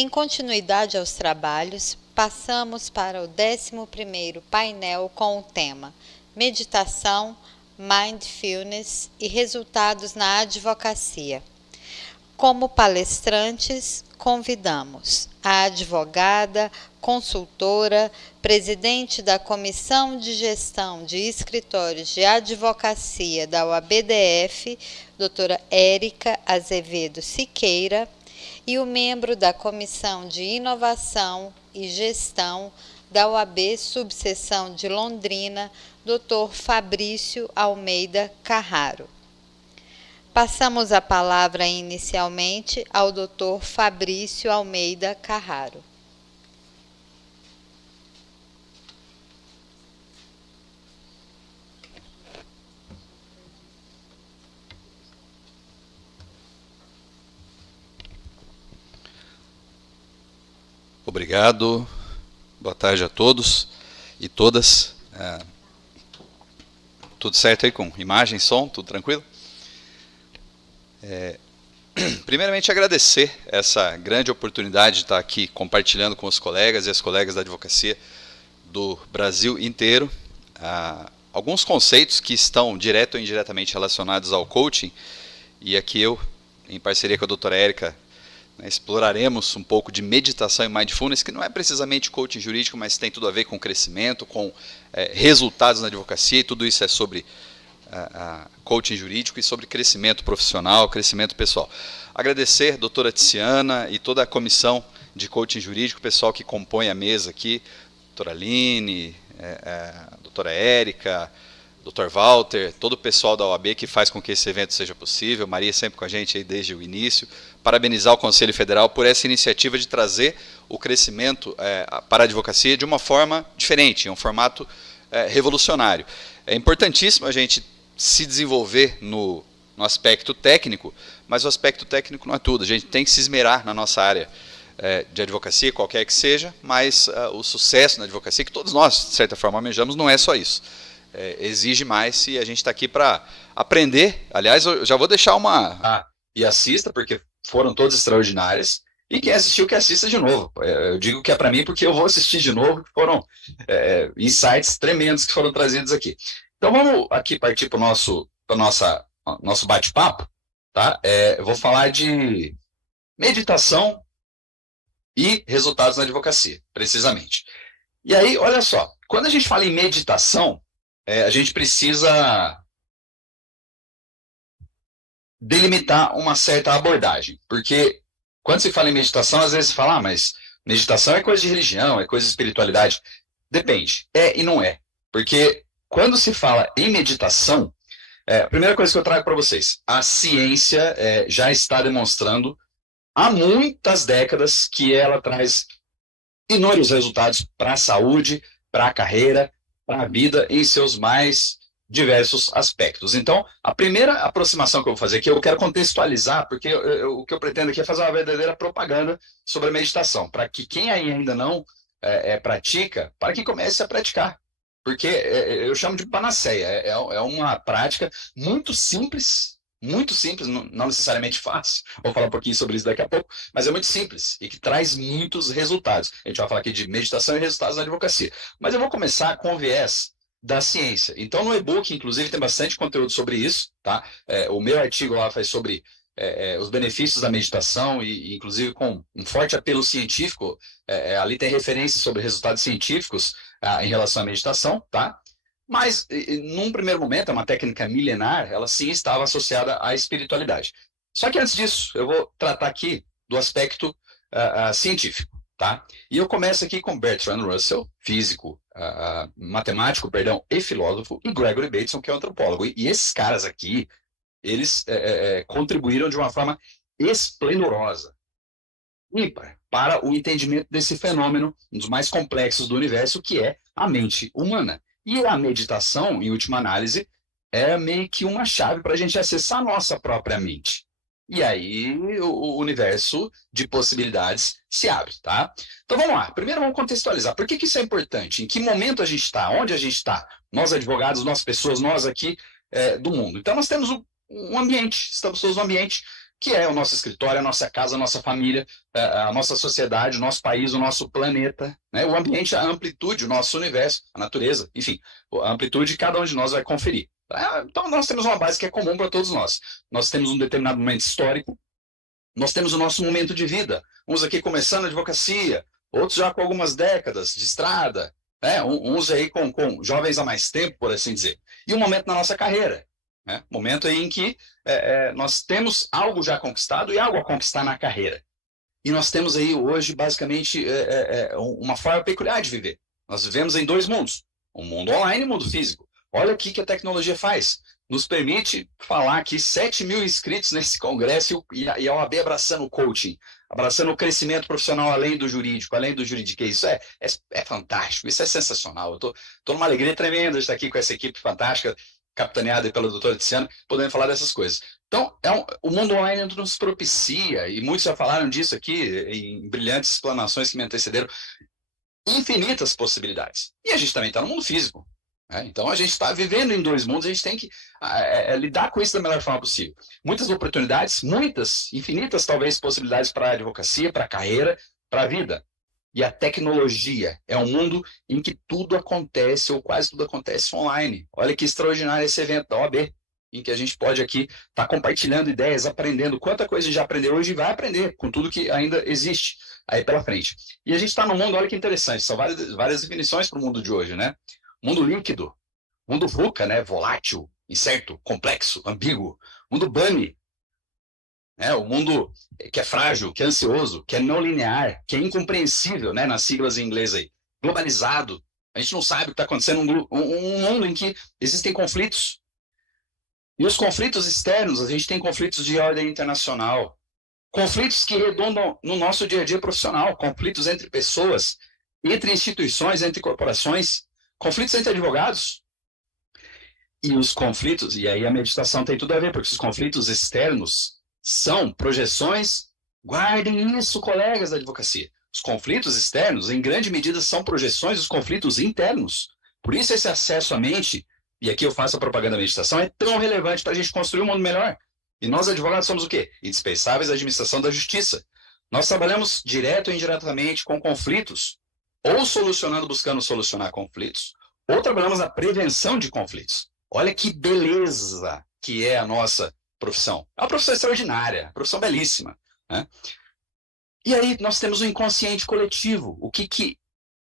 Em continuidade aos trabalhos, passamos para o 11º painel com o tema Meditação, Mindfulness e resultados na advocacia. Como palestrantes, convidamos a advogada, consultora, presidente da Comissão de Gestão de Escritórios de Advocacia da OAB-DF, doutora Érica Azevedo Siqueira, e o membro da Comissão de Inovação e Gestão da OAB Subseção de Londrina, Dr. Fabrício Almeida Carraro. Passamos a palavra inicialmente ao Dr. Fabrício Almeida Carraro. Obrigado, boa tarde a todos e todas. Tudo certo aí com imagem, som, tudo tranquilo? Primeiramente agradecer essa grande oportunidade de estar aqui compartilhando com os colegas e as colegas da advocacia do Brasil inteiro alguns conceitos que estão direto ou indiretamente relacionados ao coaching, e aqui eu, em parceria com a doutora Érica, exploraremos um pouco de meditação e mindfulness, que não é precisamente coaching jurídico, mas tem tudo a ver com crescimento, com resultados na advocacia, e tudo isso é sobre coaching jurídico e sobre crescimento profissional, crescimento pessoal. Agradecer a doutora Tiziana e toda a comissão de coaching jurídico, o pessoal que compõe a mesa aqui, doutora Aline, doutora Érica, Dr. Walter, todo o pessoal da OAB que faz com que esse evento seja possível, Maria sempre com a gente aí desde o início, parabenizar o Conselho Federal por essa iniciativa de trazer o crescimento para a advocacia de uma forma diferente, em um formato revolucionário. É importantíssimo a gente se desenvolver no aspecto técnico, mas o aspecto técnico não é tudo, a gente tem que se esmerar na nossa área de advocacia, qualquer que seja, mas o sucesso na advocacia, que todos nós, de certa forma, almejamos, não é só isso. Exige mais e a gente está aqui para aprender. Aliás, eu já vou deixar uma... e assista, porque foram todas extraordinárias. E quem assistiu, que assista de novo. Eu digo que é para mim porque eu vou assistir de novo, que foram insights tremendos que foram trazidos aqui. Então vamos aqui partir para o nosso bate-papo. Tá? Eu vou falar de meditação e resultados na advocacia, precisamente. E aí, olha só, quando a gente fala em meditação, a gente precisa delimitar uma certa abordagem, porque quando se fala em meditação, às vezes se fala, mas meditação é coisa de religião, é coisa de espiritualidade. Depende, é e não é. Porque quando se fala em meditação, a primeira coisa que eu trago para vocês, a ciência já está demonstrando há muitas décadas que ela traz inúmeros resultados para a saúde, para a carreira, para a vida em seus mais diversos aspectos. Então, a primeira aproximação que eu vou fazer aqui, eu quero contextualizar, porque o que eu pretendo aqui é fazer uma verdadeira propaganda sobre a meditação, para que quem ainda não pratica, para que comece a praticar. Porque eu chamo de panaceia, é uma prática muito simples, não necessariamente fácil, vou falar um pouquinho sobre isso daqui a pouco, mas é muito simples e que traz muitos resultados. A gente vai falar aqui de meditação e resultados na advocacia. Mas eu vou começar com o viés da ciência. Então, no e-book, inclusive, tem bastante conteúdo sobre isso. Tá? O meu artigo lá faz sobre os benefícios da meditação e inclusive, com um forte apelo científico. Ali tem referências sobre resultados científicos em relação à meditação. Tá? Mas, num primeiro momento, é uma técnica milenar, ela sim estava associada à espiritualidade. Só que antes disso, eu vou tratar aqui do aspecto científico. Tá? E eu começo aqui com Bertrand Russell, físico, matemático, perdão, e filósofo, e Gregory Bateson, que é antropólogo. E esses caras aqui, eles contribuíram de uma forma esplendorosa, ímpar, para o entendimento desse fenômeno, um dos mais complexos do universo, que é a mente humana. E a meditação, em última análise, é meio que uma chave para a gente acessar a nossa própria mente. E aí o universo de possibilidades se abre, tá? Então vamos lá. Primeiro vamos contextualizar. Por que isso é importante? Em que momento a gente está? Onde a gente está? Nós advogados, nós pessoas, nós aqui do mundo. Então nós temos um ambiente, estamos todos no ambiente que é o nosso escritório, a nossa casa, a nossa família, a nossa sociedade, o nosso país, o nosso planeta, né? O ambiente, a amplitude, o nosso universo, a natureza, enfim, a amplitude que cada um de nós vai conferir. Então, nós temos uma base que é comum para todos nós. Nós temos um determinado momento histórico, nós temos o nosso momento de vida. Uns aqui começando a advocacia, outros já com algumas décadas de estrada, né? Uns aí com jovens há mais tempo, por assim dizer. E um momento na nossa carreira, né? Momento em que nós temos algo já conquistado e algo a conquistar na carreira. E nós temos aí hoje, basicamente, uma forma peculiar de viver. Nós vivemos em dois mundos, um mundo online e um mundo físico. Olha o que a tecnologia faz. Nos permite falar aqui 7 mil inscritos nesse congresso e a OAB abraçando o coaching, abraçando o crescimento profissional além do jurídico, além do juridiquês. Isso é fantástico, isso é sensacional. Eu estou numa alegria tremenda de estar aqui com essa equipe fantástica, capitaneada pela doutora Tiziana, podendo falar dessas coisas. Então, o mundo online nos propicia, e muitos já falaram disso aqui, em brilhantes explanações que me antecederam, infinitas possibilidades. E a gente também está no mundo físico. Então, a gente está vivendo em dois mundos, a gente tem que lidar com isso da melhor forma possível. Muitas oportunidades, muitas, infinitas, talvez, possibilidades para a advocacia, para a carreira, para a vida. E a tecnologia é um mundo em que tudo acontece, ou quase tudo acontece online. Olha que extraordinário esse evento da OAB, em que a gente pode aqui estar compartilhando ideias, aprendendo quanta coisa a gente já aprendeu hoje e vai aprender com tudo que ainda existe aí pela frente. E a gente está no mundo, olha que interessante, são várias definições para o mundo de hoje, né? Mundo líquido, mundo VUCA, né? Volátil, incerto, complexo, ambíguo. Mundo BUNNY, né? O mundo que é frágil, que é ansioso, que é não linear, que é incompreensível, né? Nas siglas em inglês aí. Globalizado, a gente não sabe o que está acontecendo. Um mundo em que existem conflitos. E os conflitos externos, a gente tem conflitos de ordem internacional. Conflitos que redundam no nosso dia a dia profissional. Conflitos entre pessoas, entre instituições, entre corporações. Conflitos entre advogados. E os conflitos, e aí a meditação tem tudo a ver, porque os conflitos externos são projeções, guardem isso, colegas da advocacia. Os conflitos externos, em grande medida, são projeções dos conflitos internos. Por isso esse acesso à mente, e aqui eu faço a propaganda da meditação, é tão relevante para a gente construir um mundo melhor. E nós, advogados, somos o quê? Indispensáveis à administração da justiça. Nós trabalhamos direto ou indiretamente com conflitos, ou solucionando, buscando solucionar conflitos, ou trabalhamos na prevenção de conflitos. Olha que beleza que é a nossa profissão. É uma profissão extraordinária, uma profissão belíssima, né? E aí nós temos o inconsciente coletivo, o que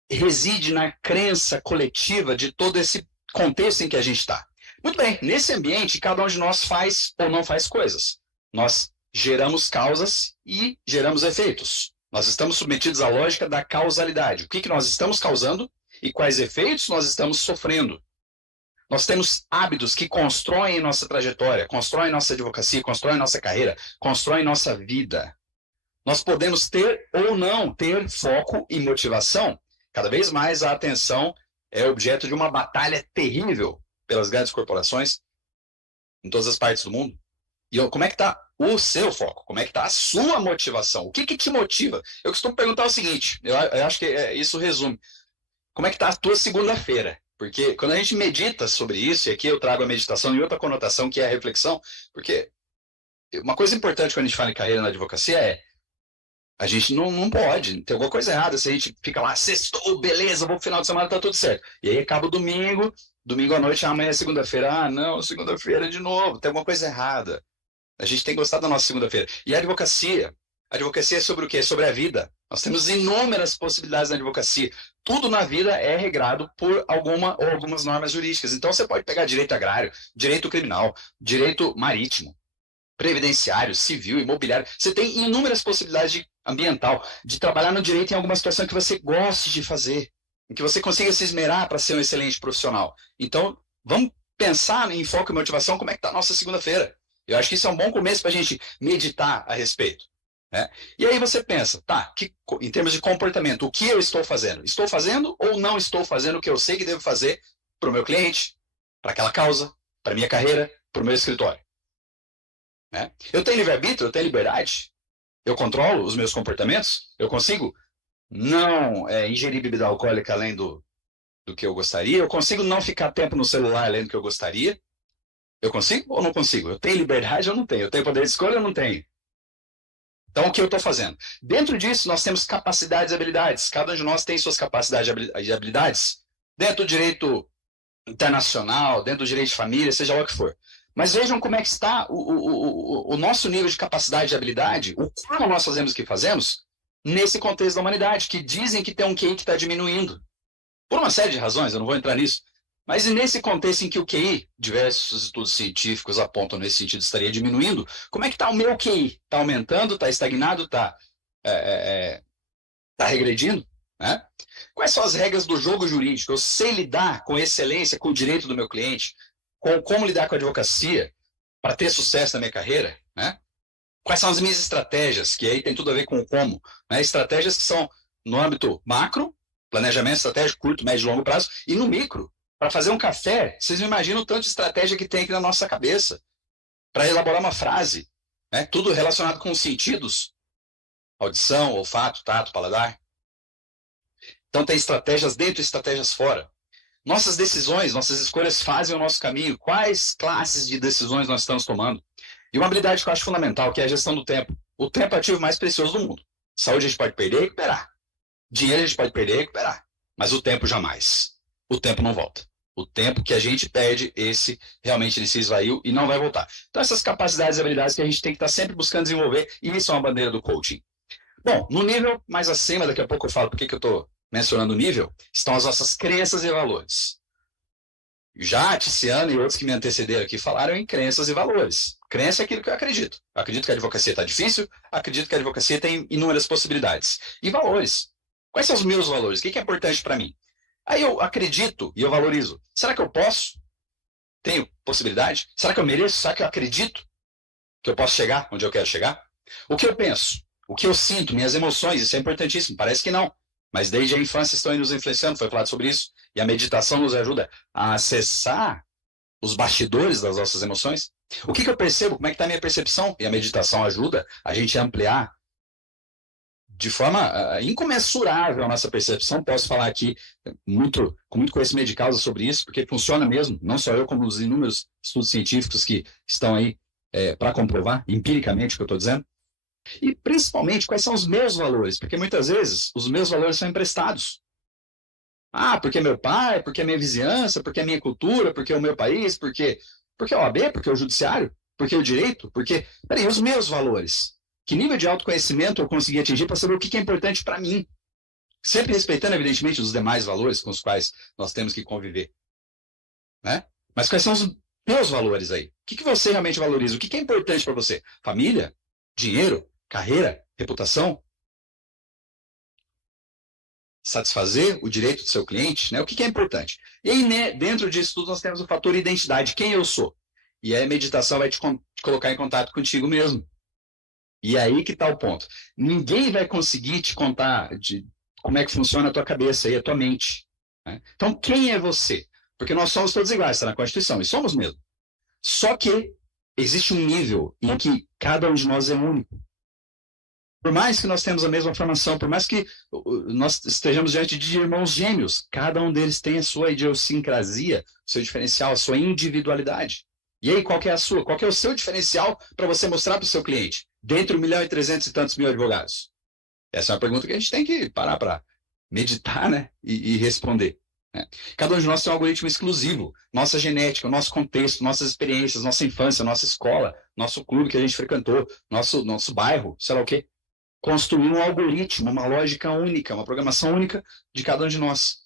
reside na crença coletiva de todo esse contexto em que a gente está. Muito bem, nesse ambiente, cada um de nós faz ou não faz coisas. Nós geramos causas e geramos efeitos. Nós estamos submetidos à lógica da causalidade. O que nós estamos causando e quais efeitos nós estamos sofrendo. Nós temos hábitos que constroem nossa trajetória, constroem nossa advocacia, constroem nossa carreira, constroem nossa vida. Nós podemos ter ou não ter foco e motivação. Cada vez mais a atenção é objeto de uma batalha terrível pelas grandes corporações em todas as partes do mundo. E como é que está o seu foco? Como é que está a sua motivação? O que te motiva? Eu costumo perguntar o seguinte, eu acho que isso resume. Como é que está a tua segunda-feira? Porque quando a gente medita sobre isso, e aqui eu trago a meditação em outra conotação, que é a reflexão, porque uma coisa importante quando a gente fala em carreira na advocacia é a gente não pode, tem alguma coisa errada se a gente fica lá, sextou, beleza, vou pro final de semana, tá tudo certo. E aí acaba o domingo à noite, amanhã é segunda-feira, não, segunda-feira de novo, tem alguma coisa errada. A gente tem que gostar da nossa segunda-feira. E a advocacia é sobre o quê? Sobre a vida. Nós temos inúmeras possibilidades na advocacia. Tudo na vida é regrado por alguma ou algumas normas jurídicas. Então você pode pegar direito agrário, direito criminal, direito marítimo, previdenciário, civil, imobiliário. Você tem inúmeras possibilidades de ambiental, de trabalhar no direito em alguma situação que você goste de fazer, em que você consiga se esmerar para ser um excelente profissional. Então, vamos pensar em foco e motivação, como é que está a nossa segunda-feira. Eu acho que isso é um bom começo para a gente meditar a respeito. Né? E aí você pensa, tá, em termos de comportamento, o que eu estou fazendo? Estou fazendo ou não estou fazendo o que eu sei que devo fazer para o meu cliente, para aquela causa, para a minha carreira, para o meu escritório? Né? Eu tenho livre-arbítrio, eu tenho liberdade, eu controlo os meus comportamentos, eu consigo não ingerir bebida alcoólica além do que eu gostaria, eu consigo não ficar tempo no celular além do que eu gostaria, eu consigo ou não consigo? Eu tenho liberdade ou não tenho? Eu tenho poder de escolha ou não tenho? Então, o que eu estou fazendo? Dentro disso, nós temos capacidades e habilidades. Cada um de nós tem suas capacidades e habilidades. Dentro do direito internacional, dentro do direito de família, seja lá o que for. Mas vejam como é que está o nosso nível de capacidade e habilidade, o como nós fazemos o que fazemos, nesse contexto da humanidade, que dizem que tem um QI que está diminuindo. Por uma série de razões, eu não vou entrar nisso. Mas nesse contexto em que o QI, diversos estudos científicos apontam nesse sentido, estaria diminuindo, como é que está o meu QI? Está aumentando, está estagnado, está regredindo? Né? Quais são as regras do jogo jurídico? Eu sei lidar com excelência com o direito do meu cliente, com como lidar com a advocacia para ter sucesso na minha carreira? Né? Quais são as minhas estratégias? Que aí tem tudo a ver com o como. Né? Estratégias que são no âmbito macro, planejamento estratégico, curto, médio e longo prazo, e no micro. Para fazer um café, vocês não imaginam o tanto de estratégia que tem aqui na nossa cabeça para elaborar uma frase, né? Tudo relacionado com os sentidos, audição, olfato, tato, paladar. Então tem estratégias dentro e estratégias fora. Nossas decisões, nossas escolhas fazem o nosso caminho. Quais classes de decisões nós estamos tomando? E uma habilidade que eu acho fundamental, que é a gestão do tempo. O tempo é o ativo mais precioso do mundo. Saúde a gente pode perder e recuperar. Dinheiro a gente pode perder e recuperar. Mas o tempo jamais. O tempo não volta. O tempo que a gente perde, esse realmente ele se esvaiu e não vai voltar. Então essas capacidades e habilidades que a gente tem que estar sempre buscando desenvolver, e isso é uma bandeira do coaching. Bom, no nível mais acima, daqui a pouco eu falo por que eu estou mencionando o nível, estão as nossas crenças e valores. Já a Tiziana e outros que me antecederam aqui falaram em crenças e valores. Crença é aquilo que eu acredito. Eu acredito que a advocacia está difícil, acredito que a advocacia tem inúmeras possibilidades. E valores. Quais são os meus valores? O que é importante para mim? Aí eu acredito e eu valorizo. Será que eu posso? Tenho possibilidade? Será que eu mereço? Será que eu acredito que eu posso chegar onde eu quero chegar? O que eu penso? O que eu sinto? Minhas emoções? Isso é importantíssimo. Parece que não. Mas desde a infância estão aí nos influenciando, foi falado sobre isso. E a meditação nos ajuda a acessar os bastidores das nossas emoções. O que eu percebo? Como é que está a minha percepção? E a meditação ajuda a gente a ampliar de forma incomensurável a nossa percepção. Posso falar aqui com muito conhecimento de causa sobre isso, porque funciona mesmo, não só eu, como os inúmeros estudos científicos que estão aí para comprovar empiricamente o que eu estou dizendo. E, principalmente, quais são os meus valores? Porque, muitas vezes, os meus valores são emprestados. Ah, porque é meu pai, porque é minha vizinhança, porque é minha cultura, porque é o meu país, porque a OAB, porque é o judiciário, porque o direito, porque... Peraí, os meus valores? Que nível de autoconhecimento eu consegui atingir para saber o que é importante para mim? Sempre respeitando, evidentemente, os demais valores com os quais nós temos que conviver. Né? Mas quais são os meus valores aí? O que você realmente valoriza? O que é importante para você? Família? Dinheiro? Carreira? Reputação? Satisfazer o direito do seu cliente? Né? O que é importante? E aí, né, dentro disso tudo, nós temos o fator identidade. Quem eu sou? E aí a meditação vai te colocar em contato contigo mesmo. E aí que está o ponto. Ninguém vai conseguir te contar como é que funciona a tua cabeça e a tua mente. Né? Então, quem é você? Porque nós somos todos iguais, está na Constituição, e somos mesmo. Só que existe um nível em que cada um de nós é único. Por mais que nós tenhamos a mesma formação, por mais que nós estejamos diante de irmãos gêmeos, cada um deles tem a sua idiosincrasia, o seu diferencial, a sua individualidade. E aí, qual que é a sua? Qual que é o seu diferencial para você mostrar para o seu cliente? Dentre 1.300.000 e tantos mil advogados? Essa é uma pergunta que a gente tem que parar para meditar, né? e responder. Né? Cada um de nós tem um algoritmo exclusivo. Nossa genética, nosso contexto, nossas experiências, nossa infância, nossa escola, nosso clube que a gente frequentou, nosso bairro, sei lá o quê. Construir um algoritmo, uma lógica única, uma programação única de cada um de nós.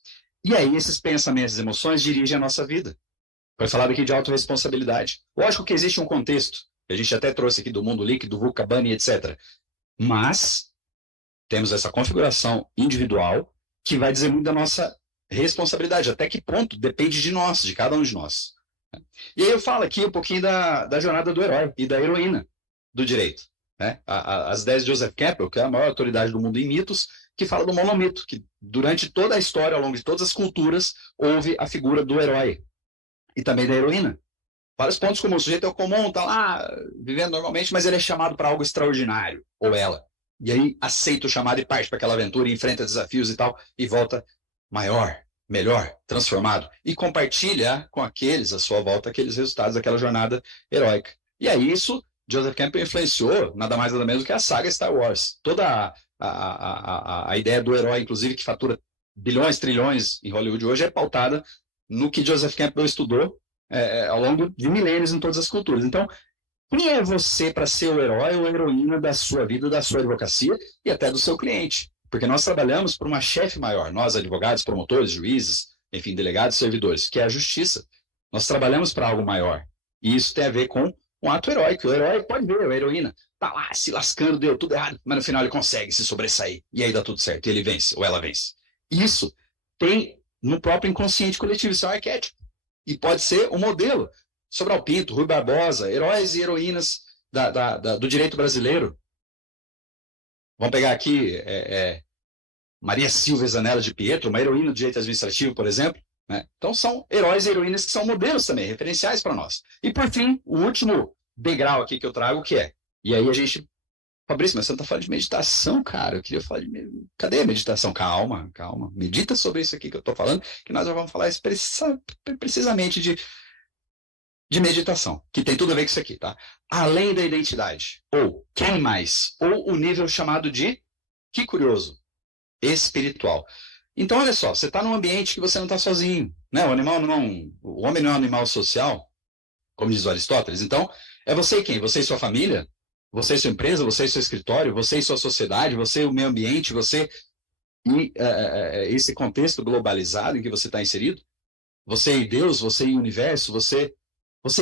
E aí esses pensamentos e emoções dirigem a nossa vida. Foi falado aqui de autorresponsabilidade. Lógico que existe um contexto, que a gente até trouxe aqui do mundo líquido, VUCA, BANI, etc. Mas temos essa configuração individual que vai dizer muito da nossa responsabilidade. Até que ponto depende de nós, de cada um de nós. E aí eu falo aqui um pouquinho da jornada do herói e da heroína do direito. Né? As ideias de Joseph Campbell, que é a maior autoridade do mundo em mitos, que fala do monomito, que durante toda a história, ao longo de todas as culturas, houve a figura do herói e também da heroína. Vários pontos como o sujeito é o comum, está lá vivendo normalmente, mas ele é chamado para algo extraordinário, ou ela. E aí aceita o chamado e parte para aquela aventura, e enfrenta desafios e tal, e volta maior, melhor, transformado, e compartilha com aqueles à sua volta aqueles resultados daquela jornada heróica. E aí isso Joseph Campbell influenciou nada mais nada menos do que a saga Star Wars. Toda a ideia do herói, inclusive, que fatura bilhões, trilhões em Hollywood hoje, é pautada no que Joseph Campbell estudou ao longo de milênios em todas as culturas. Então, quem é você para ser o herói ou a heroína da sua vida, da sua advocacia e até do seu cliente? Porque nós trabalhamos por uma chefe maior, nós advogados, promotores, juízes, enfim, delegados, servidores, que é a justiça. Nós trabalhamos para algo maior. E isso tem a ver com um ato heróico. O herói pode ver, a heroína tá lá se lascando, deu tudo errado, mas no final ele consegue se sobressair. E aí dá tudo certo, e ele vence, ou ela vence. Isso tem no próprio inconsciente coletivo, isso é um arquétipo. E pode ser um modelo. Sobral Pinto, Rui Barbosa, heróis e heroínas do direito brasileiro. Vamos pegar aqui Maria Silvia Zanella de Pietro, uma heroína do direito administrativo, por exemplo. Né? Então são heróis e heroínas que são modelos também, referenciais para nós. E por fim, o último degrau aqui que eu trago, que é, e aí a gente, Fabrício, mas você não está falando de meditação, cara, eu queria falar de, cadê a meditação? Calma, medita sobre isso aqui que eu estou falando, que nós já vamos falar precisamente de meditação, que tem tudo a ver com isso aqui, tá? Além da identidade, ou quem mais, ou o nível chamado de, que curioso, espiritual. Então, olha só, você está num ambiente que você não está sozinho, né? O homem não é um animal social, como diz o Aristóteles. Então, é você e quem? Você e sua família, você e sua empresa, você e seu escritório, você e sua sociedade, você e o meio ambiente, você e esse contexto globalizado em que você está inserido, você e Deus, você e o universo, você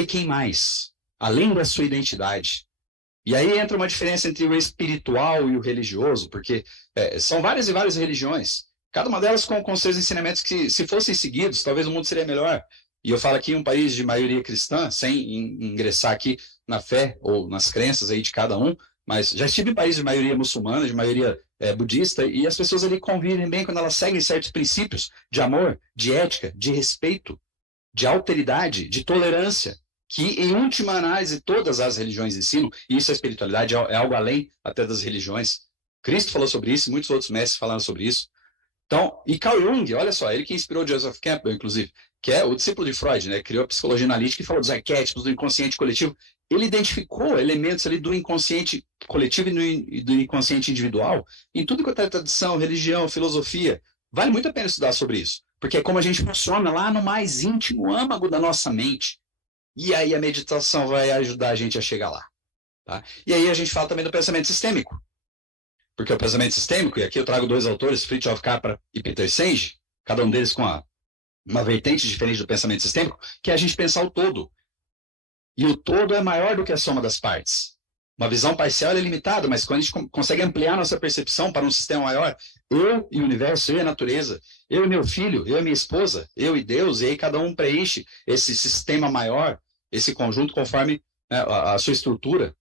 e quem mais? Além da sua identidade. E aí entra uma diferença entre o espiritual e o religioso, porque são várias e várias religiões, cada uma delas com seus ensinamentos que, se fossem seguidos, talvez o mundo seria melhor. E eu falo aqui em um país de maioria cristã, sem ingressar aqui na fé ou nas crenças aí de cada um, mas já estive em países de maioria muçulmana, de maioria budista, e as pessoas ali convivem bem quando elas seguem certos princípios de amor, de ética, de respeito, de alteridade, de tolerância, que em última análise todas as religiões ensinam, e isso a espiritualidade é algo além até das religiões. Cristo falou sobre isso, muitos outros mestres falaram sobre isso. Então, e Carl Jung, olha só, ele que inspirou Joseph Campbell, inclusive, que é o discípulo de Freud, né, criou a psicologia analítica e falou dos arquétipos, do inconsciente coletivo. Ele identificou elementos ali do inconsciente coletivo e do inconsciente individual em tudo quanto é tradição, religião, filosofia. Vale muito a pena estudar sobre isso, porque é como a gente funciona lá no mais íntimo âmago da nossa mente. E aí a meditação vai ajudar a gente a chegar lá. Tá? E aí a gente fala também do pensamento sistêmico. Porque o pensamento sistêmico, e aqui eu trago dois autores, Fritjof Capra e Peter Senge, cada um deles com uma vertente diferente do pensamento sistêmico, que é a gente pensar o todo. E o todo é maior do que a soma das partes. Uma visão parcial é limitada, mas quando a gente consegue ampliar nossa percepção para um sistema maior, eu e o universo, eu e a natureza, eu e meu filho, eu e minha esposa, eu e Deus, e aí cada um preenche esse sistema maior, esse conjunto conforme a sua estrutura.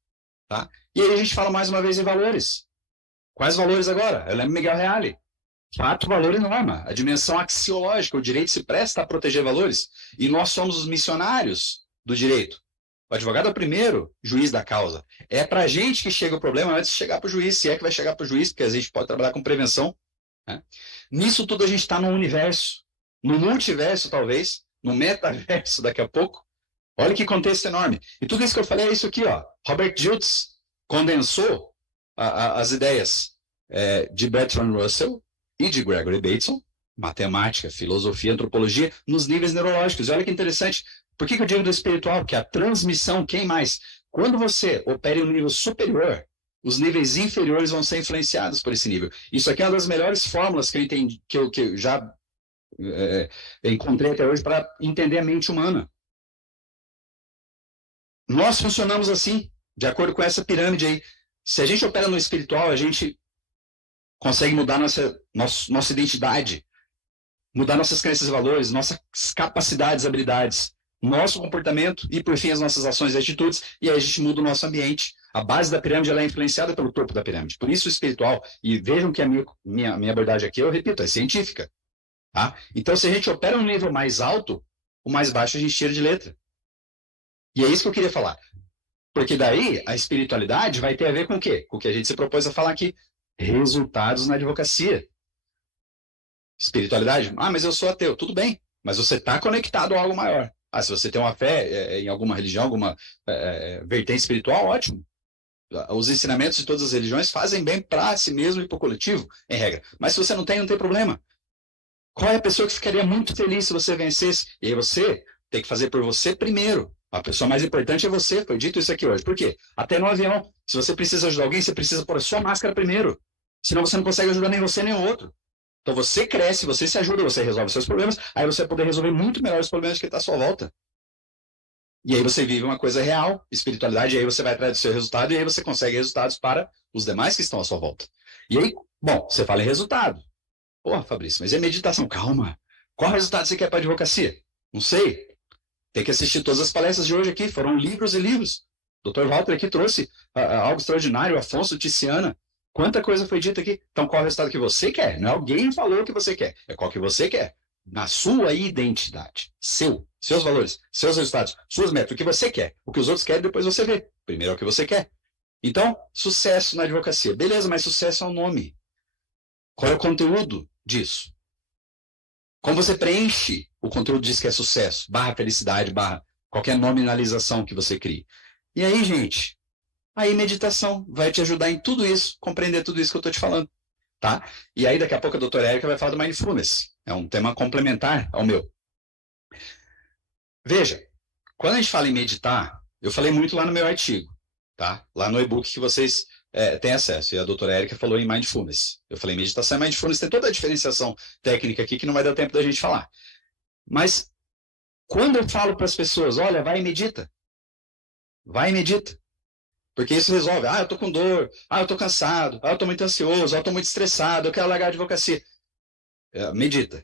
Tá? E aí a gente fala mais uma vez em valores. Quais valores agora? Eu lembro Miguel Reale. Fato, valor e norma. A dimensão axiológica, o direito se presta a proteger valores. E nós somos os missionários do direito. O advogado é o primeiro juiz da causa. É para a gente que chega o problema antes de chegar para o juiz, se é que vai chegar para o juiz, porque a gente pode trabalhar com prevenção. Né? Nisso tudo a gente está no universo, no multiverso talvez, no metaverso daqui a pouco. Olha que contexto enorme. E tudo isso que eu falei é isso aqui, ó. Robert Schultz condensou as ideias de Bertrand Russell e de Gregory Bateson, matemática, filosofia, antropologia, nos níveis neurológicos. E olha que interessante. Por que eu digo do espiritual? Porque a transmissão, quem mais? Quando você opera em um nível superior, os níveis inferiores vão ser influenciados por esse nível. Isso aqui é uma das melhores fórmulas que eu já encontrei até hoje para entender a mente humana. Nós funcionamos assim, de acordo com essa pirâmide aí. Se a gente opera no espiritual, a gente consegue mudar nossa identidade, mudar nossas crenças e valores, nossas capacidades, habilidades, nosso comportamento e, por fim, as nossas ações e atitudes, e aí a gente muda o nosso ambiente. A base da pirâmide ela é influenciada pelo topo da pirâmide. Por isso o espiritual, e vejam que a minha abordagem aqui, eu repito, é científica. Tá? Então, se a gente opera um nível mais alto, o mais baixo a gente tira de letra. E é isso que eu queria falar. Porque daí a espiritualidade vai ter a ver com o quê? Com o que a gente se propôs a falar aqui. Resultados na advocacia. Espiritualidade? Ah, mas eu sou ateu. Tudo bem. Mas você está conectado a algo maior. Ah, se você tem uma fé em alguma religião, alguma vertente espiritual, ótimo. Os ensinamentos de todas as religiões fazem bem para si mesmo e para o coletivo, em regra. Mas se você não tem problema. Qual é a pessoa que ficaria muito feliz se você vencesse? E aí você tem que fazer por você primeiro. A pessoa mais importante é você. Foi dito isso aqui hoje. Por quê? Até no avião, se você precisa ajudar alguém, você precisa pôr a sua máscara primeiro. Senão você não consegue ajudar nem você nem o outro. Então você cresce, você se ajuda, você resolve os seus problemas, aí você vai poder resolver muito melhor os problemas que está à sua volta. E aí você vive uma coisa real, espiritualidade, e aí você vai atrás do seu resultado, e aí você consegue resultados para os demais que estão à sua volta. E aí, bom, você fala em resultado. Porra, Fabrício, mas é meditação. Calma. Qual resultado você quer para a advocacia? Não sei. Tem que assistir todas as palestras de hoje aqui. Foram livros e livros. O Dr. Walter aqui trouxe algo extraordinário. Afonso, Tiziana. Quanta coisa foi dita aqui. Então, qual é o resultado que você quer? Não é alguém falou o que você quer. É qual que você quer. Na sua identidade. Seus valores, seus resultados, suas metas. O que você quer. O que os outros querem, depois você vê. Primeiro é o que você quer. Então, sucesso na advocacia. Beleza, mas sucesso é um nome. Qual é o conteúdo disso? Como você preenche o conteúdo diz que é sucesso, barra felicidade, barra qualquer nominalização que você crie. E aí, gente, aí meditação vai te ajudar em tudo isso, compreender tudo isso que eu estou te falando, tá? E aí daqui a pouco a doutora Érica vai falar do mindfulness, é um tema complementar ao meu. Veja, quando a gente fala em meditar, eu falei muito lá no meu artigo, tá? Lá no e-book que vocês têm acesso, e a doutora Érica falou em mindfulness. Eu falei meditação e mindfulness, tem toda a diferenciação técnica aqui que não vai dar tempo da gente falar. Mas quando eu falo para as pessoas, olha, vai e medita. Vai e medita. Porque isso resolve. Ah, eu estou com dor. Ah, eu estou cansado. Ah, eu estou muito ansioso. Ah, eu estou muito estressado. Eu quero largar a advocacia. Medita.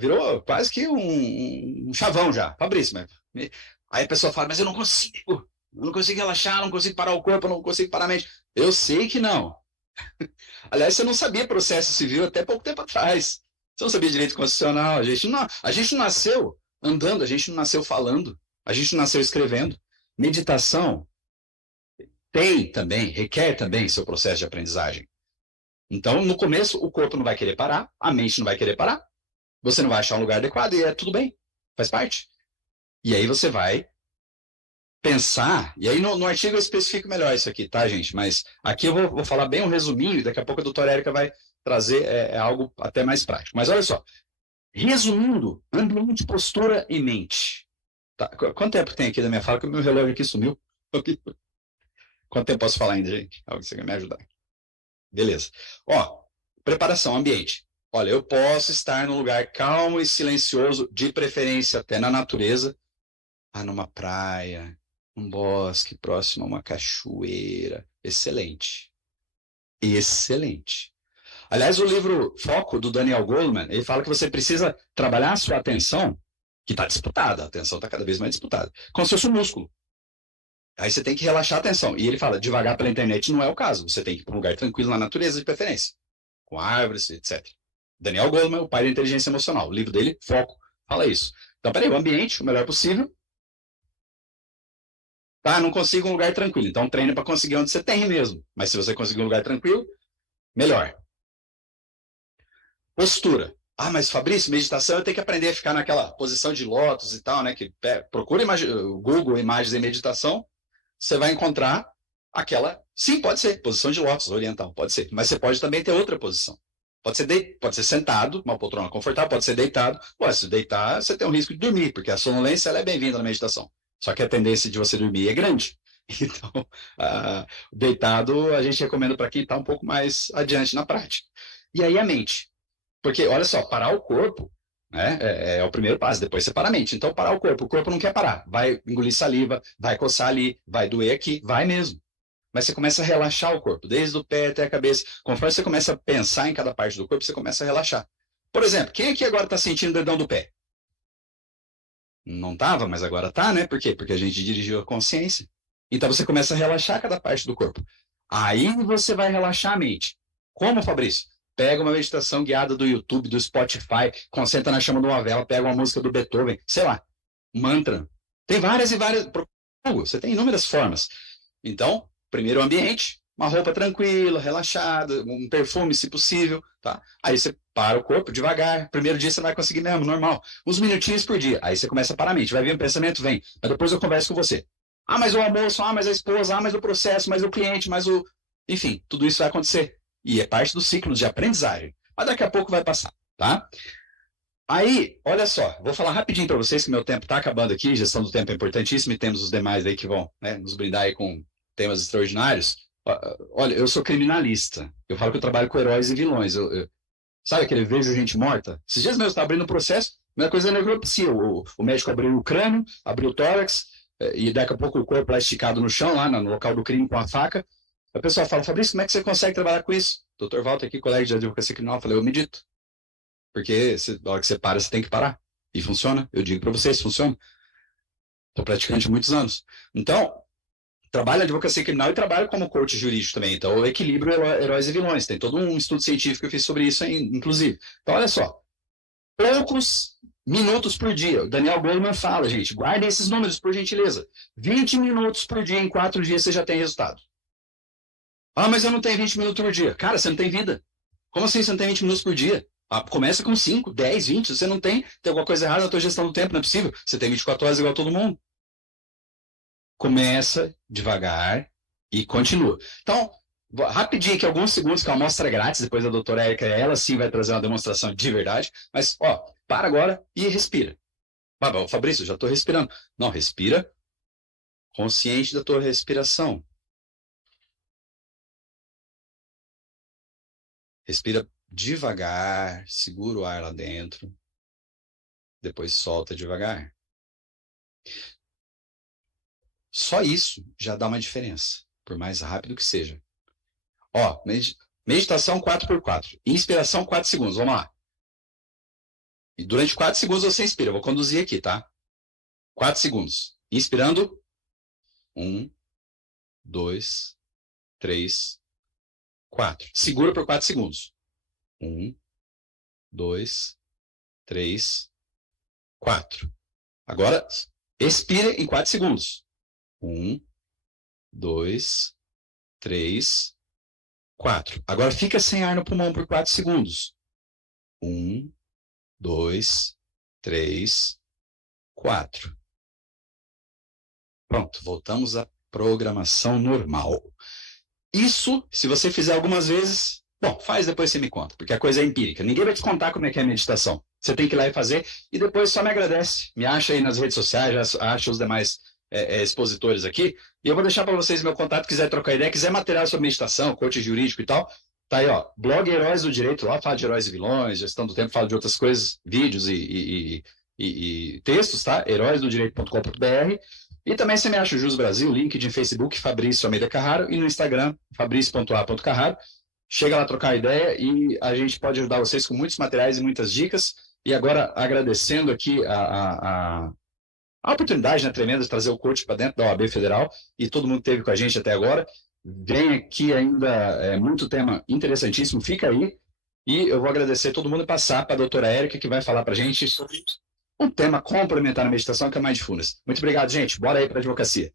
Virou quase que um chavão já. Fabrício, mas... Aí a pessoa fala, mas eu não consigo. Eu não consigo relaxar, não consigo parar o corpo, não consigo parar a mente. Eu sei que não. Aliás, você não sabia processo civil até pouco tempo atrás. Você não sabia direito constitucional. A gente não nasceu andando, a gente não nasceu falando, a gente não nasceu escrevendo. Meditação requer também seu processo de aprendizagem. Então, no começo, o corpo não vai querer parar, a mente não vai querer parar, você não vai achar um lugar adequado e tudo bem, faz parte. E aí você vai pensar, e aí no artigo eu especifico melhor isso aqui, tá, gente? Mas aqui eu vou falar bem um resuminho, e daqui a pouco a doutora Érica vai trazer algo até mais prático. Mas olha só, resumindo, ambiente, postura e mente. Tá? Quanto tempo tem aqui da minha fala que o meu relógio aqui sumiu? Quanto tempo posso falar ainda, gente? Algo que você quer me ajudar. Beleza. Ó, preparação, ambiente. Olha, eu posso estar num lugar calmo e silencioso, de preferência até na natureza, numa praia, um bosque próximo a uma cachoeira. Excelente. Excelente. Aliás, o livro Foco, do Daniel Goleman, ele fala que você precisa trabalhar a sua atenção, que está disputada, a atenção está cada vez mais disputada, como se fosse um músculo. Aí você tem que relaxar a atenção. E ele fala, devagar pela internet não é o caso. Você tem que ir para um lugar tranquilo na natureza, de preferência, com árvores, etc. Daniel Goleman, o pai da inteligência emocional. O livro dele, Foco, fala isso. Então, peraí, o ambiente, o melhor possível. Tá, não consigo um lugar tranquilo. Então, treine para conseguir onde você tem mesmo. Mas se você conseguir um lugar tranquilo, melhor. Postura. Ah, mas Fabrício, meditação eu tenho que aprender a ficar naquela posição de lótus e tal, né? Procura o Google imagens de meditação, você vai encontrar aquela. Sim, pode ser, posição de lótus oriental, pode ser. Mas você pode também ter outra posição. Pode ser sentado, uma poltrona confortável, pode ser deitado. Se deitar, você tem um risco de dormir, porque a sonolência ela é bem-vinda na meditação. Só que a tendência de você dormir é grande. Então, deitado, a gente recomenda para quem está um pouco mais adiante na prática. E aí a mente. Porque, olha só, parar o corpo, né, é o primeiro passo, depois você para a mente. Então, parar o corpo não quer parar. Vai engolir saliva, vai coçar ali, vai doer aqui, vai mesmo. Mas você começa a relaxar o corpo, desde o pé até a cabeça. Conforme você começa a pensar em cada parte do corpo, você começa a relaxar. Por exemplo, quem aqui agora está sentindo o dedão do pé? Não estava, mas agora está, né? Por quê? Porque a gente dirigiu a consciência. Então, você começa a relaxar cada parte do corpo. Aí você vai relaxar a mente. Como, Fabrício? Pega uma meditação guiada do YouTube, do Spotify, concentra na chama de uma vela, pega uma música do Beethoven, sei lá, mantra. Tem várias e várias. Você tem inúmeras formas. Então, primeiro o ambiente, uma roupa tranquila, relaxada, um perfume, se possível, tá? Aí você para o corpo devagar. Primeiro dia você não vai conseguir mesmo, normal. Uns minutinhos por dia. Aí você começa a parar a mente. Vai vir um pensamento? Vem. Mas depois eu converso com você. Ah, mas o almoço, ah, mas a esposa, ah, mas o processo, mas o cliente, mas o... Enfim, tudo isso vai acontecer. E é parte do ciclo de aprendizagem. Mas daqui a pouco vai passar, tá? Aí, olha só, vou falar rapidinho para vocês que meu tempo está acabando aqui, gestão do tempo é importantíssimo e temos os demais aí que vão, né, nos brindar aí com temas extraordinários. Olha, eu sou criminalista, eu falo que eu trabalho com heróis e vilões. Sabe aquele vejo gente morta? Esses dias mesmo, está abrindo um processo, a primeira coisa é a necropsia. O médico abriu o crânio, abriu o tórax, e daqui a pouco o corpo lá esticado no chão, lá no local do crime com a faca. A pessoa fala, Fabrício, como é que você consegue trabalhar com isso? Dr. Walter aqui, colega de advocacia criminal, eu falei, eu medito. Porque na hora que você para, você tem que parar. E funciona. Eu digo para vocês, funciona. Estou praticante há muitos anos. Então, trabalho na advocacia criminal e trabalho como coach jurídico também. Então, o equilíbrio heróis e vilões. Tem todo um estudo científico que eu fiz sobre isso, inclusive. Então, olha só. Poucos minutos por dia. O Daniel Goleman fala, gente, guardem esses números, por gentileza. 20 minutos por dia, em 4 dias você já tem resultado. Ah, mas eu não tenho 20 minutos por dia. Cara, você não tem vida. Como assim você não tem 20 minutos por dia? Começa com 5, 10, 20. Você não tem alguma coisa errada na tua gestão do tempo, não é possível. Você tem 24 horas igual a todo mundo. Começa devagar e continua. Então, rapidinho aqui, alguns segundos, que é uma amostra grátis, depois a doutora Érica, ela sim vai trazer uma demonstração de verdade. Mas, ó, para agora e respira. Fabrício, já estou respirando. Não, respira consciente da tua respiração. Respira devagar, segura o ar lá dentro, depois solta devagar. Só isso já dá uma diferença, por mais rápido que seja. Ó, meditação 4x4, inspiração 4 segundos, vamos lá. E durante 4 segundos você inspira, eu vou conduzir aqui, tá? 4 segundos. Inspirando. 1, 2, 3, 4. Segura por 4 segundos. 1, 2, 3, 4. Agora, expira em 4 segundos. 1, 2, 3, 4. Agora fica sem ar no pulmão por 4 segundos. 1, 2, 3, 4. Pronto, voltamos à programação normal. Isso, se você fizer algumas vezes, bom, faz depois você me conta, porque a coisa é empírica. Ninguém vai te contar como é que é a meditação. Você tem que ir lá e fazer, e depois só me agradece. Me acha aí nas redes sociais, acha os demais expositores aqui, e eu vou deixar para vocês meu contato, quiser trocar ideia, quiser material sobre meditação, coach jurídico e tal, tá aí, ó, blog Heróis do Direito, lá fala de heróis e vilões, gestão do tempo, fala de outras coisas, vídeos e textos, tá? heróisdodireito.com.br. E também você me acha o Jus Brasil, LinkedIn, Facebook, Fabrício Almeida Carraro, e no Instagram, fabrício.a.carraro. Chega lá trocar ideia e a gente pode ajudar vocês com muitos materiais e muitas dicas. E agora, agradecendo aqui a oportunidade, né, tremenda de trazer o coach para dentro da OAB Federal, e todo mundo que esteve com a gente até agora. Vem aqui ainda muito tema interessantíssimo, fica aí. E eu vou agradecer todo mundo e passar para a doutora Érica, que vai falar para a gente sobre um tema complementar na meditação, que é Mindfulness. Muito obrigado, gente. Bora aí para a advocacia.